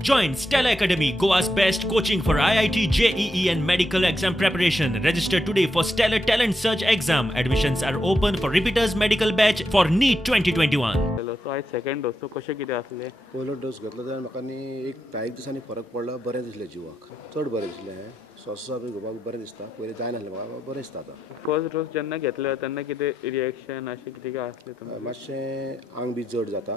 Join Stella Academy, Goa's best coaching for IIT, JEE and medical exam preparation. Register today for Stellar Talent Search exam. Admissions are open for repeaters medical batch for NEET 2021. So आज second dose तो कशें कितें आसलें? पयलो dose घेतलो जाल्यार म्हाका न्ही एक 10 दिसांनी फरक पडलो, बरें दिसलें जिवाक, चड बरें दिसलें. स्वासा बी घेवपाक बरें दिसता, पयलीं जायनासलें म्हाका, बरें दिसता आतां. फर्स्ट डोस जेन्ना घेतलो तेन्ना कितें रिएक्शन अशें कितें काय आसलें तुमचें? मातशें आंग बी जड जाता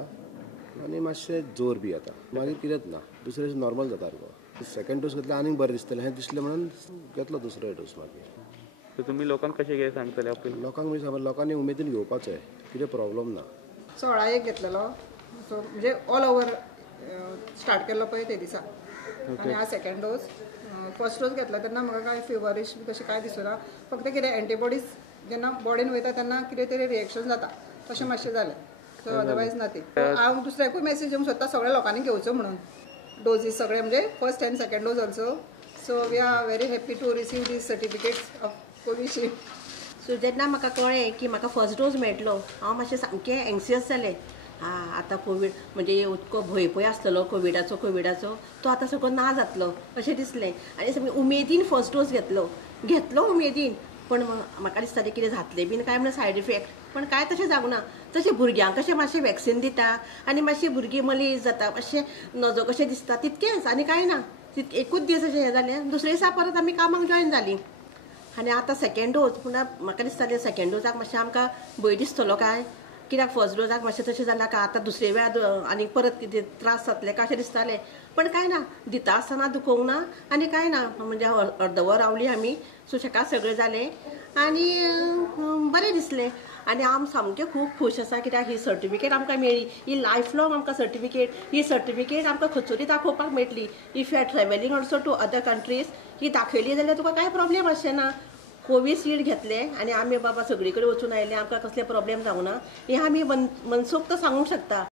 आनी मातशें जोर बी येता, मागीर कितेंच ना, दुसरे दीस नॉर्मल जाता सारको. सेकंड डोस घेतल्यार आनीक बरें दिसतलें हें दिसलें म्हणून घेतलो दुसरो डोस. मागीर सो तुमी लोकांक कशें कितें सांगतले आपले? लोकांक बी सांगलें, लोकांनी उमेदीन घेवपाचें, कितें प्रॉब्लम ना. 16 एक घेतलेलो, सो म्हणजे ऑल ओवर स्टार्ट केल्लो पळय ते दिसा. आनी हा सेकंड डोस. फर्स्ट डोस घेतला तेन्ना म्हाका काय फिवरिश तशें काय दिसना, फक्त कितें एंटीबॉडीज जेन्ना बॉडीन वयता तेन्ना कितें तरी रिएक्शन जाता, तशें मातशें जालें. सो अदरवायज ना ती. हांव दुसऱ्याकूय मेसेज दिवंक सोदता सगळ्या लोकांनी घेवचो म्हणून डोजीस सगळे, म्हणजे first and second dose also. So we are very happy to receive these certificates of Covishield. So जेन्ना म्हाका कळ्ळें की म्हाका फर्स्ट डोस मेळटलो, हांव मातशें सामकें एंग्सियस जालें. आतां कोवीड म्हणजे उतको भंय पळय आसतलो कोविडाचो तो आतां सगळो ना जातलो अशें दिसलें. आनी सामकें उमेदीन फर्स्ट डोस घेतलो उमेदीन. पण म्हाका दिसतालें कितें जातलें बीन काय म्हणून सायड इफेक्ट, पण काय तशें जावंक ना. तशें भुरग्यांक कशें मातशें वॅक्सिन दिता आनी मातशें भुरगीं मलीस जाता, मातशें नजो कशें दिसता, तितकेंच आनी काय ना. एकूच दीस अशें हें जालें, दुसरे दिसा परत आमी कामाक जॉयन जालीं. आनी आतां सेकंड डोस, पूण म्हाका दिसतालें सेकंड डोजाक मातशें आमकां भंय दिसतलो काय, कित्याक फर्स्ट डोजाक मातशें तशें जालां काय आतां दुसरे वेळार आनी परत कितें त्रास जातले काय अशें दिसतालें. पण काय ना, दिता आसतना दुखोवंक ना आनी काय ना. म्हणजे अर्दवर रावलीं आमी, सुशेगाद सगळें जालें आनी बरें दिसलें. आनी हांव सामकें खूब खूश आसा, कित्याक ही सर्टिफिकेट आमकां मेळ्ळी, ही लायफ लॉंग आमकां सर्टिफिकेट. ही सर्टिफिकेट आमकां खंयसरूय दाखोवपाक मेळटली. If you are travelling also to other countries, ही दाखयली जाल्यार तुका कांय प्रॉब्लेम आसचें ना. कोविशिल्ड घेतलें आनी आमी बाबा सगळी कडेन वचून आयले, आमकां कसले प्रॉब्लेम जावंक ना, हें आमी मनसोक्त सांगूंक शकता.